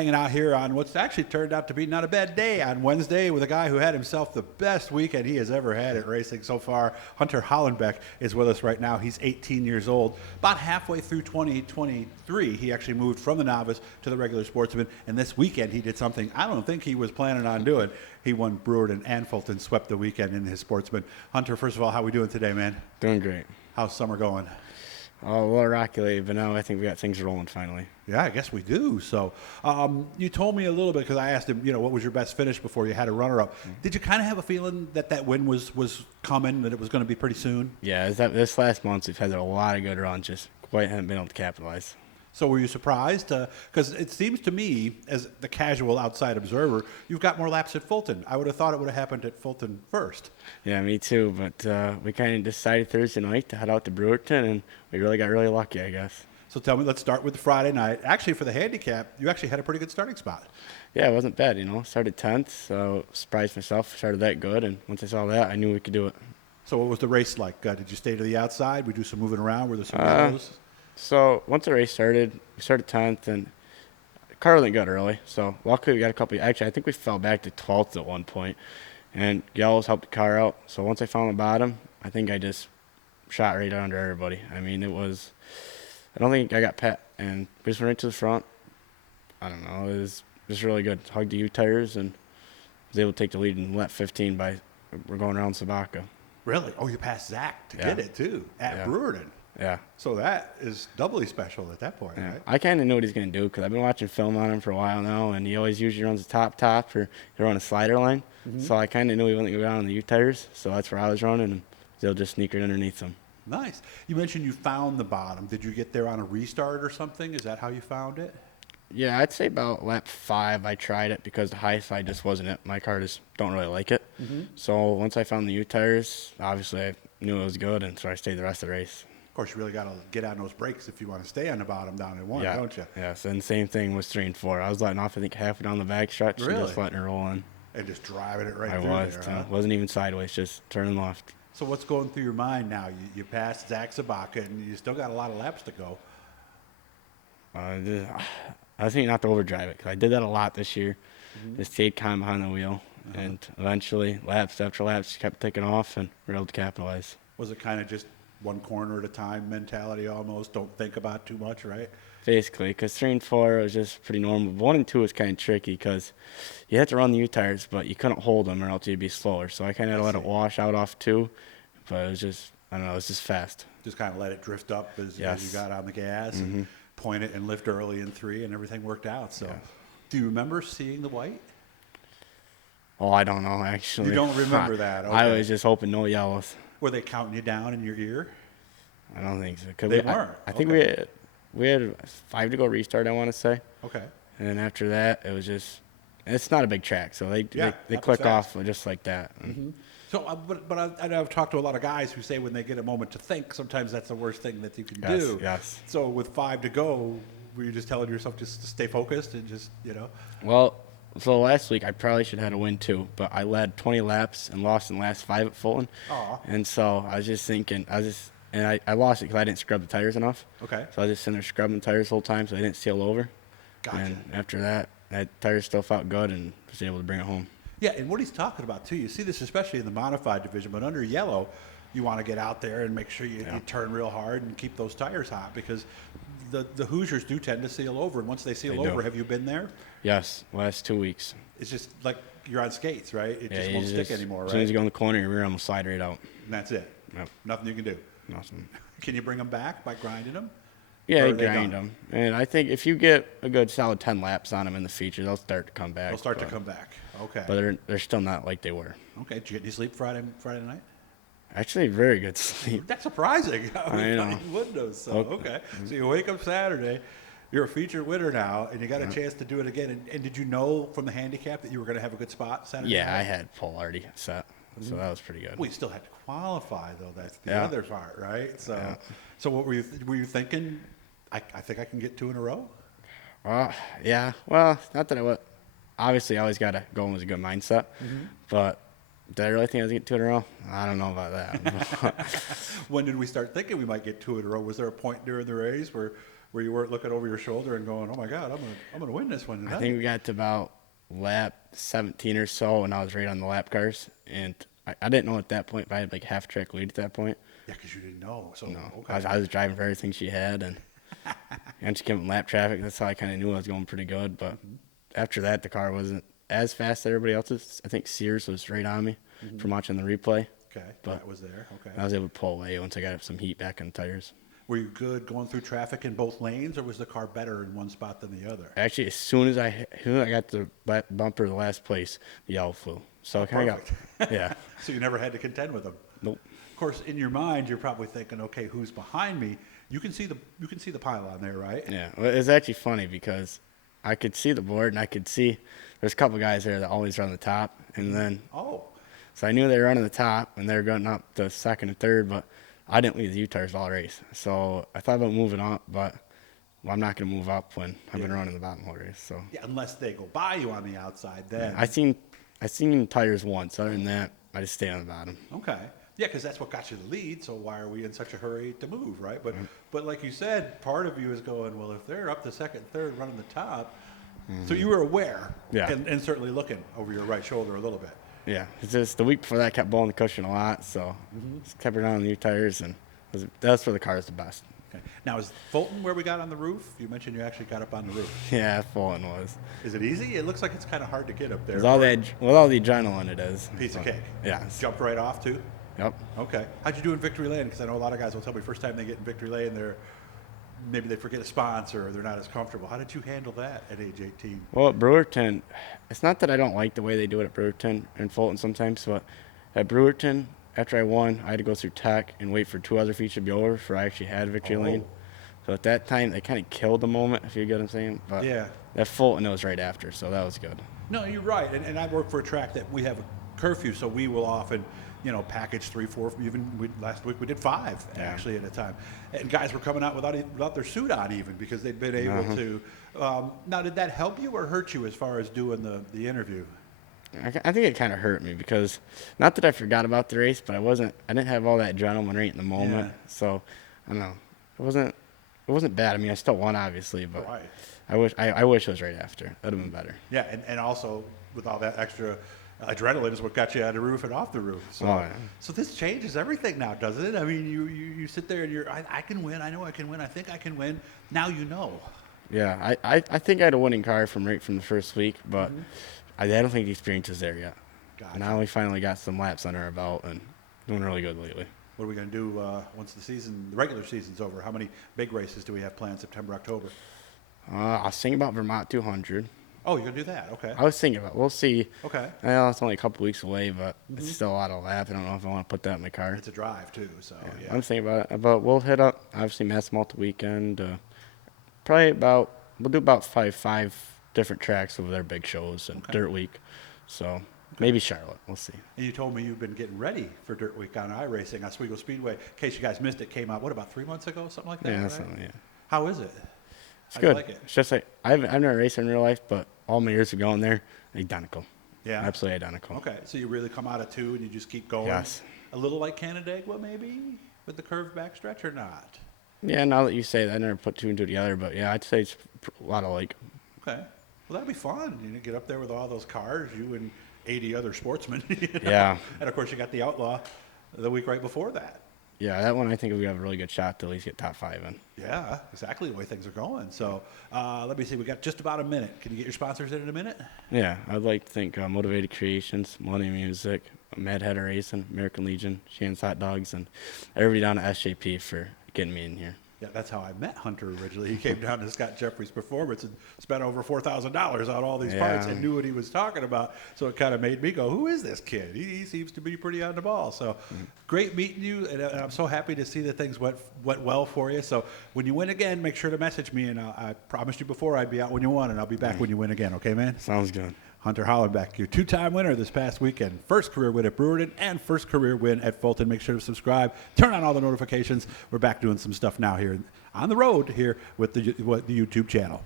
hanging out here on what's actually turned out to be not a bad day on Wednesday with a guy who had himself the best weekend he has ever had at racing so far. Hunter Hollenback is with us right now. He's 18 years old. About halfway through 2023, he actually moved from the novice to the regular sportsman, and this weekend he did something I don't think he was planning on doing. He won Brewerton and Fulton, swept the weekend in his sportsman. Hunter, first of all, how we doing today, man? Doing great. How's summer going? Oh, a little rocky lately, but now I think we got things rolling finally. Yeah, I guess we do. So you told me a little bit because I asked him, what was your best finish before you had a runner-up. Did you kind of have a feeling that win was coming, that it was going to be pretty soon? Yeah, this last month we've had a lot of good runs, just quite haven't been able to capitalize. So were you surprised? Because it seems to me, as the casual outside observer, you've got more laps at Fulton. I would have thought it would have happened at Fulton first. Yeah, me too. But we kind of decided Thursday night to head out to Brewerton, and we really got lucky, I guess. So tell me, let's start with the Friday night. Actually, for the handicap, you actually had a pretty good starting spot. Yeah, it wasn't bad, Started 10th, so surprised myself. Started that good, and once I saw that, I knew we could do it. So what was the race like? Did you stay to the outside? We do some moving around? Were there some yellows? So once the race started, we started 10th, and the car wasn't good early. So luckily we got a couple. Actually, I think we fell back to 12th at one point, and yellows helped the car out. So once I found the bottom, I think I just shot right under everybody. I mean, I don't think I got pet, and we just went right to the front. I don't know. It was just really good. Hugged the U tires and was able to take the lead in lap 15 we're going around Sabaka. Really? Oh, you passed Zach to get it too at Brewerton. Yeah. So that is doubly special at that point, right? I kind of knew what he's going to do because I've been watching film on him for a while now, and he always usually runs the top or he'll run a slider line. Mm-hmm. So I kind of knew he wasn't going to go down on the U tires, so that's where I was running, and they'll just sneak it underneath him. Nice. You mentioned you found the bottom. Did you get there on a restart or something? Is that how you found it? Yeah, I'd say about lap 5 I tried it because the high side just wasn't it. My car just don't really like it. Mm-hmm. So once I found the U tires, obviously I knew it was good, and so I stayed the rest of the race. Of course, you really got to get on those brakes if you want to stay on the bottom down in 1, don't you? Yes, and same thing with 3 and 4. I was letting off, I think, halfway down the back stretch and just letting it roll in. And just driving it right through there, huh? Wasn't even sideways, just turning left. So what's going through your mind now? You passed Zach Sabaka, and you still got a lot of laps to go. I think not to overdrive it, because I did that a lot this year. Mm-hmm. Just stayed calm behind the wheel, and eventually, laps after laps, kept taking off, and we were able to capitalize. Was it kind of just one corner at a time mentality almost? Don't think about too much, right? Basically, because 3 and 4 was just pretty normal. 1 and 2 was kind of tricky because you had to run the U-tires, but you couldn't hold them or else you'd be slower. So I kind of let it wash out off 2, but it was just, I don't know, it was just fast. Just kind of let it drift up as you got on the gas and point it and lift early in 3, and everything worked out. So do you remember seeing the white? Oh, I don't know, actually. You don't remember that? Okay. I was just hoping no yellows. Were they counting you down in your ear? I don't think so. They weren't? I think we had 5 to go restart, I want to say. Okay. And then after that, it was just – it's not a big track, so they click off just like that. Mm-hmm. So, but I've talked to a lot of guys who say when they get a moment to think, sometimes that's the worst thing that you can do. Yes. So with 5 to go, were you just telling yourself just to stay focused and just, Well, so last week I probably should have had a win too, but I led 20 laps and lost in the last 5 at Fulton. Aww. And so I was just thinking, and I lost it because I didn't scrub the tires enough. Okay. So I was just sitting there scrubbing the tires the whole time so I didn't seal over. Gotcha. And after that tire still felt good and was able to bring it home. Yeah, and what he's talking about, too, you see this especially in the modified division, but under yellow, you want to get out there and make sure you turn real hard and keep those tires hot because the Hoosiers do tend to seal over. And once they seal over, have you been there? Yes, last 2 weeks. It's just like you're on skates, right? It just won't stick anymore, right? As soon as you go in the corner, your rear end will slide right out. And that's it? Yep. Nothing you can do? Nothing. Can you bring them back by grinding them? Yeah, you grind them. And I think if you get a good solid 10 laps on them in the feature, they'll start to come back. They'll start to come back. Okay. But they're still not like they were. Okay. Did you get any sleep Friday night? Actually, very good sleep. That's surprising. I know. You wouldn't have. So, okay. So you wake up Saturday. You're a feature winner now, and you got a chance to do it again. And did you know from the handicap that you were going to have a good spot Saturday night? I had pole already set. So that was pretty good. We still had to qualify, though. That's the other part, right? So, so what were you thinking? I think I can get 2 in a row? Yeah. Well, not that I would. Obviously, I always got to go in with a good mindset. Mm-hmm. But did I really think I was going to get 2 in a row? I don't know about that. When did we start thinking we might get 2 in a row? Was there a point during the race where where you weren't looking over your shoulder and going, "Oh my God, I'm gonna win this one tonight"? I think we got to about lap 17 or so, and I was right on the lap cars, and I didn't know at that point, but I had like half track lead at that point. Yeah, because you didn't know. So No, okay. I was driving for everything she had, and she came in lap traffic. That's how I kind of knew I was going pretty good. But after that, the car wasn't as fast as everybody else's. I think Sears was right on me from watching the replay. Okay, But that was there. Okay. I was able to pull away once I got some heat back in the tires. Were you good going through traffic in both lanes, or was the car better in one spot than the other? Actually, as soon as I got the bumper, the last place, the yellow flew. So I kind of got, yeah. So you never had to contend with them. Nope. Of course, in your mind, you're probably thinking, okay, who's behind me? You can see the pylon there, right? Yeah, well, it's actually funny because I could see the board and I could see there's a couple guys there that always run the top, and then Oh, so I knew they were running the top and they were going up to second and third, but I didn't leave the U-tires all race. So I thought about moving up, but I'm not going to move up when I've been running the bottom whole race. So yeah, unless they go by you on the outside, then. I seen tires once. Other than that, I just stay on the bottom. Okay. Yeah, because that's what got you the lead. So why are we in such a hurry to move, right? But like you said, part of you is going, well, if they're up to second, third, running the top, so you were aware, Yeah. and certainly looking over your right shoulder a little bit. Yeah, it's just the week before that I kept blowing the cushion a lot, so just kept it on the new tires, and that's where the car is the best. Okay. Now, is Fulton where we got on the roof? You mentioned you actually got up on the roof. Yeah, Fulton was. Is it easy? It looks like it's kind of hard to get up there. With all the adrenaline it is. Piece of cake. Yeah. Jumped right off too. Yep. Okay. How'd you do in victory lane? Because I know a lot of guys will tell me first time they get in victory lane, maybe they forget a sponsor or they're not as comfortable. How did you handle that at age 18? Well, at Brewerton, it's not that I don't like the way they do it at Brewerton and Fulton sometimes, but at Brewerton, after I won, I had to go through tech and wait for 2 other features to be over before I actually had victory lane. So at that time, they kind of killed the moment, if you get what I'm saying. But Yeah. at Fulton, it was right after, so that was good. No, you're right. And I work for a track that we have a curfew, so we will often, package 3, 4, even last week we did 5 actually at a time. And guys were coming out without their suit on even because they'd been able to. Now, did that help you or hurt you as far as doing the interview? I think it kind of hurt me because not that I forgot about the race, but I didn't have all that adrenaline right in the moment. Yeah. So I don't know. It wasn't bad. I mean, I still won obviously, but Right. I wish it was right after. That'd have been better. Yeah, and also with all that extra adrenaline is what got you on the roof and off the roof. So, Oh, yeah. so this changes everything now, doesn't it? I mean, you sit there and I can win. I know I can win. I think I can win. Now you know. Yeah, I think I had a winning car from the first week, but I don't think the experience is there yet. Gotcha. Now we finally got some laps under our belt and doing really good lately. What are we going to do once the regular season's over? How many big races do we have planned September, October? I was thinking about Vermont 200. Oh, you're going to do that? Okay. I was thinking about. We'll see. Okay. I know it's only a couple weeks away, but it's still a lot of laps. I don't know if I want to put that in my car. It's a drive too, so yeah. I'm thinking about it. But we'll hit up obviously Mass Malta weekend. We'll do about five different tracks over their big shows and Okay. Dirt Week. So maybe Charlotte. We'll see. And you told me you've been getting ready for Dirt Week on iRacing. Oswego Speedway. In case you guys missed it, came out, about 3 months ago? Something like that, Yeah, right? something, yeah. How is it? It's How do you good. like it? It's just like I've never raced in real life, but all my years of going there, identical. Yeah. Absolutely identical. Okay, so you really come out of 2 and you just keep going? Yes. A little like Canandaigua maybe with the curved backstretch or not? Yeah, now that you say that, I never put 2 and 2 together, but yeah, I'd say it's a lot of like. Okay. Well, that'd be fun. Get up there with all those cars, you and 80 other sportsmen. Yeah. And of course, you got the Outlaw the week right before that. Yeah, that one I think we have a really good shot to at least get top 5 in. Yeah, exactly the way things are going. So let me see. We got just about a minute. Can you get your sponsors in a minute? Yeah, I'd like to thank Motivated Creations, Millennium Music, Mad Hatter Racing, American Legion, Shan's Hot Dogs, and everybody down at SJP for getting me in here. Yeah, that's how I met Hunter originally. He came down to Scott Jeffrey's Performance and spent over $4,000 on all these parts and knew what he was talking about. So it kind of made me go, who is this kid? He seems to be pretty on the ball. So great meeting you, and I'm so happy to see that things went well for you. So when you win again, make sure to message me, and I promised you before I'd be out when you won, and I'll be back when you win again. Okay, man? Sounds good. Hunter Hollenback, your 2-time winner this past weekend. First career win at Brewerton and first career win at Fulton. Make sure to subscribe. Turn on all the notifications. We're back doing some stuff now here on the road here with the YouTube channel.